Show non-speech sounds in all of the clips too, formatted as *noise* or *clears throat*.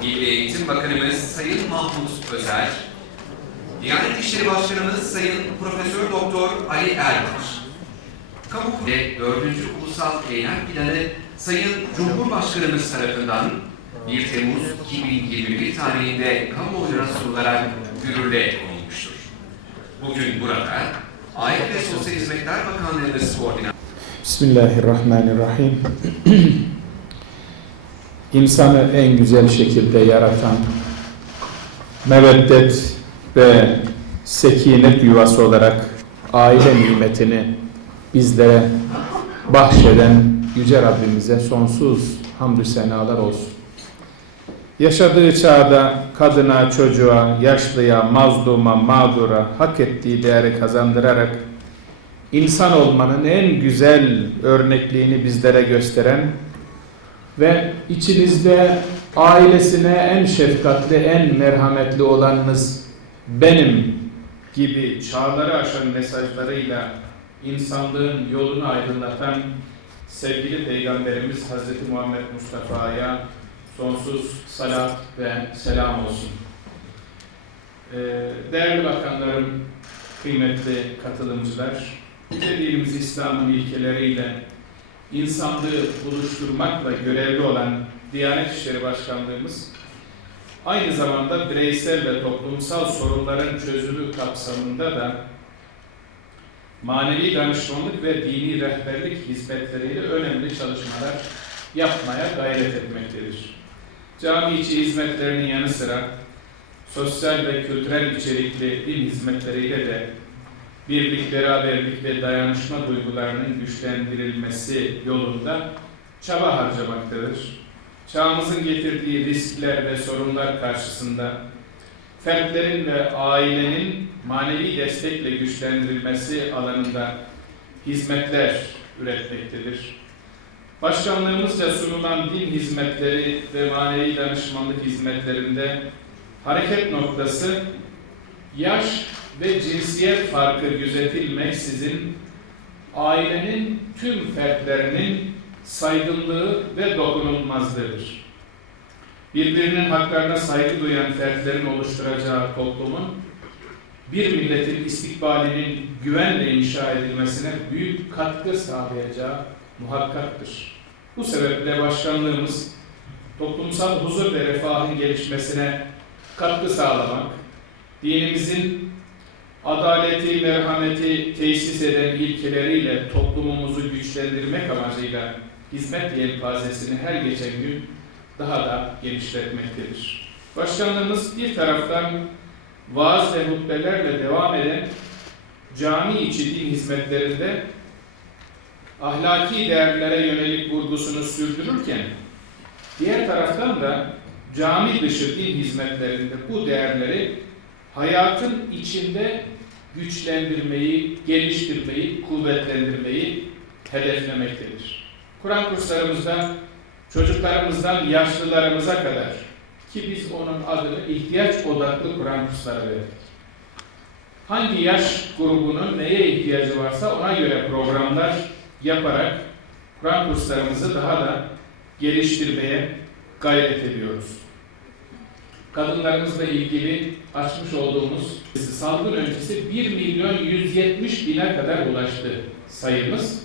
Milli Eğitim Bakanımız Sayın Mahmut Özer, Diyanet İşleri Başkanımız Sayın Profesör Doktor Ali Erbaş, Kamu ve 4. Ulusal Eylem Planı Sayın Cumhurbaşkanımız tarafından 1 Temmuz 2021 tarihinde kamuoyuna sunularak yürürlüğe konulmuştur. Bugün burada Aile ve Sosyal Hizmetler Bakanlığı'nın koordinatörü Bismillahirrahmanirrahim. *clears throat* İnsanı en güzel şekilde yaratan, meveddet ve sekinet yuvası olarak aile nimetini bizlere bahşeden Yüce Rabbimize sonsuz hamdü senalar olsun. Yaşadığı çağda kadına, çocuğa, yaşlıya, mazluma, mağdura hak ettiği değeri kazandırarak insan olmanın en güzel örnekliğini bizlere gösteren ve içinizde ailesine en şefkatli, en merhametli olanınız benim gibi çağları aşan mesajlarıyla insanlığın yolunu aydınlatan sevgili Peygamberimiz Hazreti Muhammed Mustafa'ya sonsuz salat ve selam olsun. Ee, Değerli bakanlarım, kıymetli katılımcılar, Yüce dinimiz İslam'ın ilkeleriyle insanlığı buluşturmakla görevli olan Diyanet İşleri Başkanlığımız aynı zamanda bireysel ve toplumsal sorunların çözümü kapsamında da manevi danışmanlık ve dini rehberlik hizmetleriyle önemli çalışmalar yapmaya gayret etmektedir. Cami içi hizmetlerinin yanı sıra sosyal ve kültürel içerikli din hizmetleriyle de birlik, beraberlik ve dayanışma duygularının güçlendirilmesi yolunda çaba harcamaktadır. Çağımızın getirdiği riskler ve sorunlar karşısında fertlerin ve ailenin manevi destekle güçlendirilmesi alanında hizmetler üretmektedir. Başkanlığımızca sunulan din hizmetleri ve manevi danışmanlık hizmetlerinde hareket noktası yaş ve cinsiyet farkı gözetilmeksizin ailenin tüm fertlerinin saygınlığı ve dokunulmazlığıdır. Birbirinin haklarına saygı duyan fertlerin oluşturacağı toplumun bir milletin istikbalinin güvenle inşa edilmesine büyük katkı sağlayacağı muhakkaktır. Bu sebeple başkanlığımız toplumsal huzur ve refahın gelişmesine katkı sağlamak, dinimizin adaleti, merhameti tesis eden ilkeleriyle toplumumuzu güçlendirmek amacıyla hizmet yelpazesini her geçen gün daha da genişletmektedir. Başkanlığımız bir taraftan vaaz ve hutbelerle devam eden cami içi din hizmetlerinde ahlaki değerlere yönelik vurgusunu sürdürürken diğer taraftan da cami dışı din hizmetlerinde bu değerleri hayatın içinde güçlendirmeyi, geliştirmeyi, kuvvetlendirmeyi hedeflemektedir. Kur'an kurslarımızda çocuklarımızdan yaşlılarımıza kadar ki biz onun adını ihtiyaç odaklı Kur'an kursları verdik. Hangi yaş grubunun neye ihtiyacı varsa ona göre programlar yaparak Kur'an kurslarımızı daha da geliştirmeye gayret ediyoruz kadınlarımızla ilgili açmış olduğumuz salgın öncesi 1 milyon 170 bine kadar ulaştı sayımız.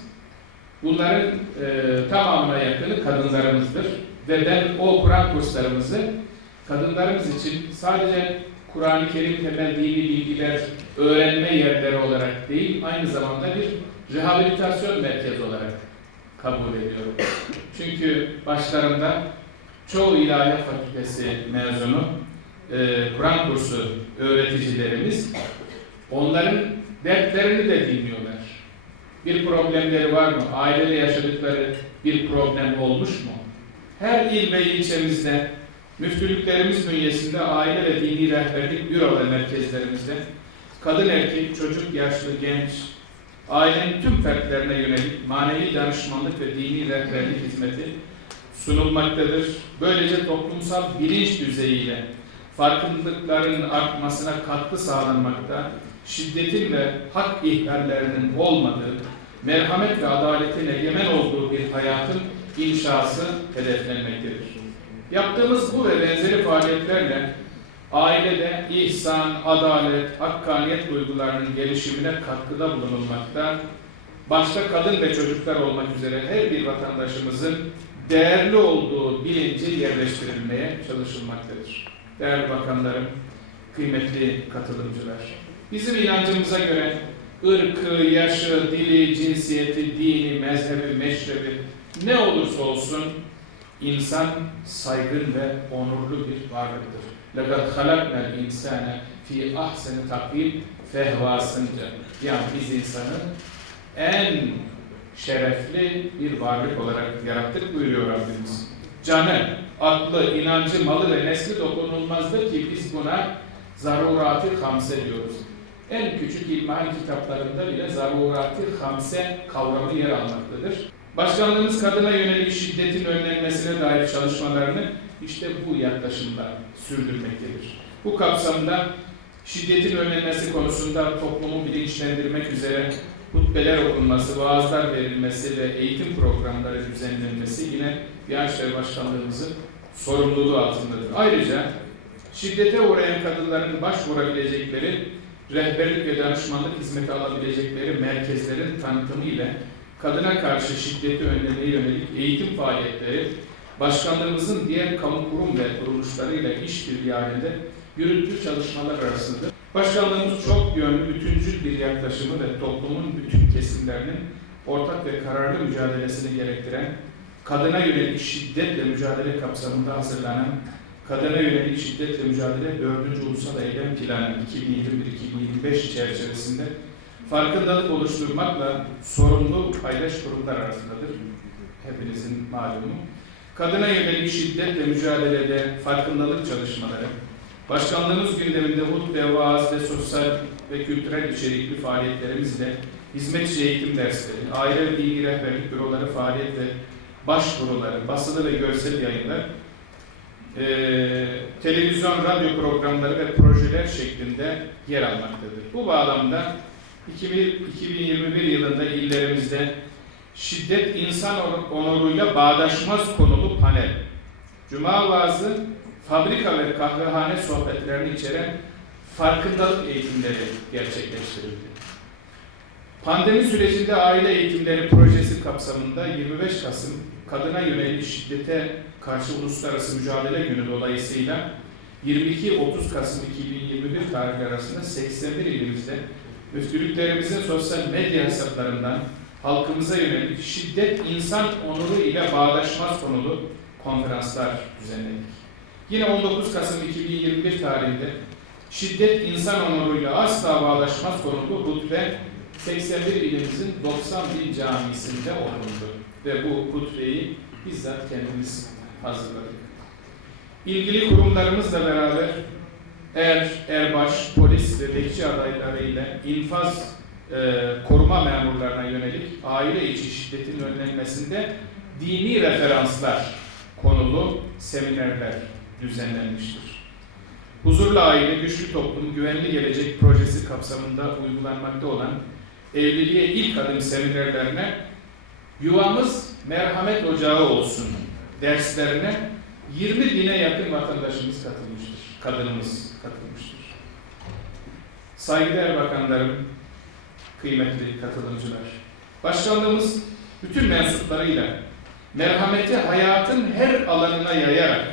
Bunların e, tamamına yakını kadınlarımızdır. Ve ben o Kur'an kurslarımızı kadınlarımız için sadece Kur'an-ı Kerim temel dini bilgiler öğrenme yerleri olarak değil, aynı zamanda bir rehabilitasyon merkezi olarak kabul ediyorum. Çünkü başlarında çoğu ilahiyat fakültesi mezunu e, Kur'an kursu öğreticilerimiz onların dertlerini de dinliyorlar. Bir problemleri var mı? Ailede yaşadıkları bir problem olmuş mu? Her il ve ilçemizde müftülüklerimiz bünyesinde aile ve dini rehberlik büro ve merkezlerimizde kadın erkek, çocuk, yaşlı, genç, ailenin tüm fertlerine yönelik manevi danışmanlık ve dini rehberlik hizmeti sunulmaktadır. Böylece toplumsal bilinç düzeyiyle farkındalıkların artmasına katkı sağlanmakta, şiddetin ve hak ihlallerinin olmadığı, merhamet ve adaletin egemen olduğu bir hayatın inşası hedeflenmektedir. Yaptığımız bu ve benzeri faaliyetlerle ailede ihsan, adalet, hakkaniyet duygularının gelişimine katkıda bulunulmakta, başta kadın ve çocuklar olmak üzere her bir vatandaşımızın değerli olduğu bilinci yerleştirilmeye çalışılmaktadır. Değerli bakanlarım, kıymetli katılımcılar, bizim inancımıza göre ırkı, yaşı, dili, cinsiyeti, dini, mezhebi, meşrebi ne olursa olsun insan saygın ve onurlu bir varlıktır. لَقَدْ خَلَقْنَا الْاِنْسَانَ ف۪ي اَحْسَنِ تَقْوِيمٍ fehvasınca yani biz insanı en şerefli bir varlık olarak yarattık buyuruyor Rabbimiz. Canı, aklı, inancı, malı ve nesli dokunulmazdır ki biz buna zaruratı hamse diyoruz. En küçük ilmihal kitaplarında bile zaruratı hamse kavramı yer almaktadır. Başkanlığımız kadına yönelik şiddetin önlenmesine dair çalışmalarını işte bu yaklaşımda sürdürmektedir. Bu kapsamda şiddetin önlenmesi konusunda toplumu bilinçlendirmek üzere hutbeler okunması, vaazlar verilmesi ve eğitim programları düzenlenmesi yine Diyanet Başkanlığımızın sorumluluğu altındadır. Ayrıca şiddete uğrayan kadınların başvurabilecekleri rehberlik ve danışmanlık hizmeti alabilecekleri merkezlerin tanıtımı ile kadına karşı şiddeti önlemeye yönelik eğitim faaliyetleri başkanlığımızın diğer kamu kurum ve kuruluşlarıyla işbirliği halinde yürüttüğü çalışmalar arasındadır. Başkanlığımız çok yönlü, bütüncül bir yaklaşımı ve toplumun bütün kesimlerinin ortak ve kararlı mücadelesini gerektiren kadına yönelik şiddetle mücadele kapsamında hazırlanan Kadına yönelik şiddetle mücadele 4. Ulusal Eylem Planı 2021-2025 çerçevesinde farkındalık oluşturmakla sorumlu paydaş kurumlar arasındadır. Hepinizin malumu. Kadına yönelik şiddetle mücadelede farkındalık çalışmaları, Başkanlığımız gündeminde hutbe, vaaz ve sosyal ve kültürel içerikli faaliyetlerimizle hizmetçi eğitim dersleri, aile ve bilgi rehberlik büroları faaliyet ve başvuruları, basılı ve görsel yayınlar, eee, televizyon, radyo programları ve projeler şeklinde yer almaktadır. Bu bağlamda 2000 2021 yılında illerimizde şiddet insan onuruyla bağdaşmaz konulu panel, Cuma vaazı, fabrika ve kahvehane sohbetlerini içeren farkındalık eğitimleri gerçekleştirildi. Pandemi sürecinde aile eğitimleri projesi kapsamında 25 Kasım kadına yönelik şiddete karşı uluslararası mücadele günü dolayısıyla 22-30 Kasım 2021 tarihleri arasında 81 ilimizde özgürlüklerimizin sosyal medya hesaplarından halkımıza yönelik şiddet insan onuru ile bağdaşmaz konulu konferanslar düzenledik. Yine 19 Kasım 2021 tarihinde şiddet insan onuruyla asla bağdaşmaz konulu hutbe 81 ilimizin 90 bin camisinde okundu ve bu hutbeyi bizzat kendimiz hazırladık. İlgili kurumlarımızla beraber er, erbaş, polis ve bekçi adayları ile infaz e, koruma memurlarına yönelik aile içi şiddetin önlenmesinde dini referanslar konulu seminerler düzenlenmiştir. Huzurlu Aile, Güçlü Toplum, Güvenli Gelecek projesi kapsamında uygulanmakta olan evliliğe ilk adım seminerlerine yuvamız merhamet ocağı olsun derslerine 20 bine yakın vatandaşımız katılmıştır. Kadınımız. Saygıdeğer bakanlarım, kıymetli katılımcılar. Başkanlığımız bütün mensuplarıyla merhameti hayatın her alanına yayarak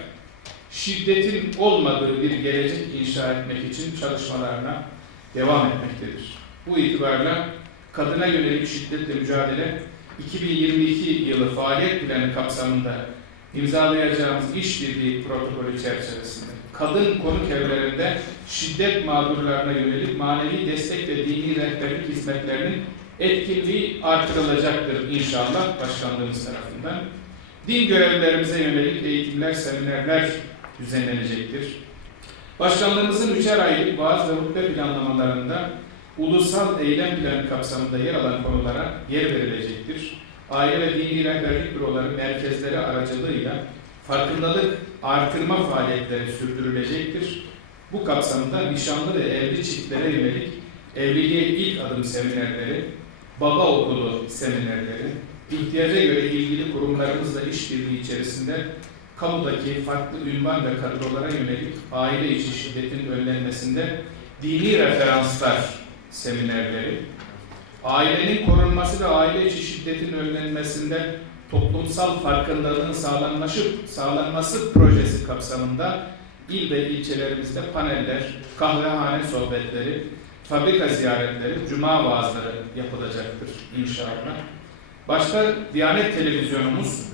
şiddetin olmadığı bir gelecek inşa etmek için çalışmalarına devam etmektedir. Bu itibarla kadına yönelik şiddetle mücadele 2022 yılı faaliyet planı kapsamında imzalayacağımız işbirliği protokolü çerçevesinde kadın konuk evlerinde şiddet mağdurlarına yönelik manevi destek ve dini rehberlik hizmetlerinin etkinliği artırılacaktır inşallah başkanlığımız tarafından. Din görevlilerimize yönelik eğitimler, seminerler düzenlenecektir. Başkanlığımızın üçer aylık vaaz ve hutbe planlamalarında ulusal eylem planı kapsamında yer alan konulara yer verilecektir. Aile ve dini rehberlik büroları merkezleri aracılığıyla farkındalık artırma faaliyetleri sürdürülecektir. Bu kapsamda nişanlı ve evli çiftlere yönelik evliliğe ilk adım seminerleri, baba okulu seminerleri, ihtiyaca göre ilgili kurumlarımızla işbirliği içerisinde kamudaki farklı ünvan ve kadrolara yönelik aile içi şiddetin önlenmesinde dini referanslar seminerleri, ailenin korunması ve aile içi şiddetin önlenmesinde toplumsal farkındalığın sağlanması, sağlanması projesi kapsamında il ve ilçelerimizde paneller, kahvehane sohbetleri, fabrika ziyaretleri, cuma vaazları yapılacaktır inşallah. Başta Diyanet Televizyonumuz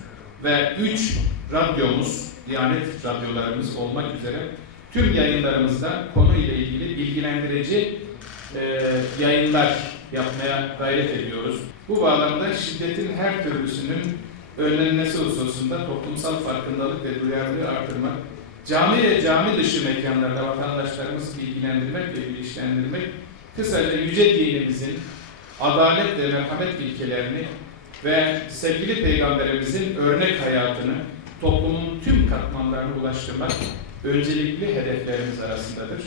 ve 3 radyomuz, Diyanet radyolarımız olmak üzere tüm yayınlarımızda konu ile ilgili bilgilendirici e, yayınlar yapmaya gayret ediyoruz. Bu bağlamda şiddetin her türlüsünün önlenmesi hususunda toplumsal farkındalık ve duyarlılığı artırmak, cami ve cami dışı mekanlarda vatandaşlarımızı bilgilendirmek ve bilinçlendirmek, kısaca yüce dinimizin adalet ve merhamet ilkelerini ve sevgili peygamberimizin örnek hayatını toplumun tüm katmanlarına ulaştırmak öncelikli hedeflerimiz arasındadır.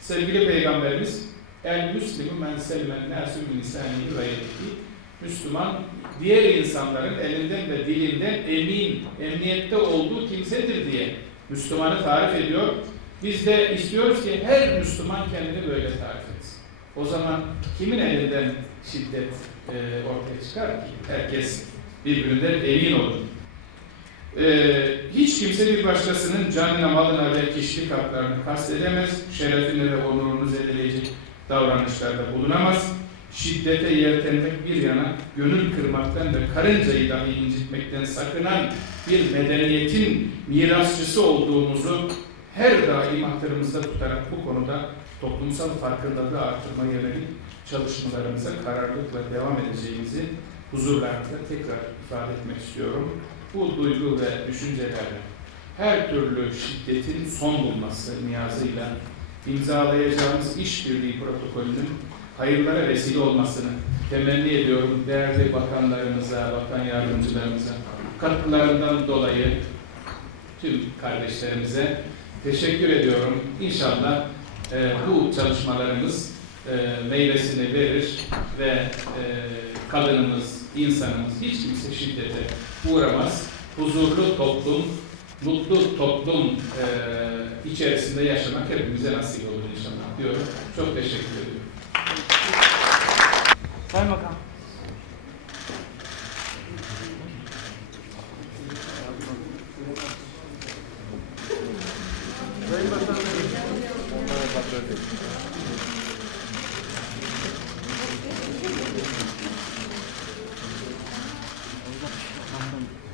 Sevgili peygamberimiz El Müslümü men selmen nasu min lisanihi ve yedihi Müslüman diğer insanların elinden ve dilinden emin, emniyette olduğu kimsedir diye Müslümanı tarif ediyor. Biz de istiyoruz ki her Müslüman kendini böyle tarif etsin. O zaman kimin elinden şiddet e, ortaya çıkar ki? Herkes birbirinden emin olur. E, hiç kimse bir başkasının canına, malına ve kişilik haklarını kastedemez, şerefini ve onurunu zedeleyecek davranışlarda bulunamaz. Şiddete yeltenmek bir yana, gönül kırmaktan ve karıncayı dahi incitmekten sakınan bir medeniyetin mirasçısı olduğumuzu her daim hatırımızda tutarak bu konuda toplumsal farkındalığı artırma yönelik çalışmalarımıza kararlılıkla devam edeceğimizi huzurlarınızda tekrar ifade etmek istiyorum. Bu duygu ve düşüncelerle her türlü şiddetin son bulması niyazıyla imzalayacağımız işbirliği protokolünün hayırlara vesile olmasını temenni ediyorum değerli bakanlarımıza, bakan yardımcılarımıza. Katkılarından dolayı tüm kardeşlerimize teşekkür ediyorum. İnşallah e, bu çalışmalarımız e, meyvesini verir ve e, kadınımız, insanımız hiç kimse şiddete uğramaz. Huzurlu toplum, mutlu toplum e, içerisinde yaşamak hepimize nasip olur inşallah diyorum. Çok teşekkür ediyorum. Sayın Bakan.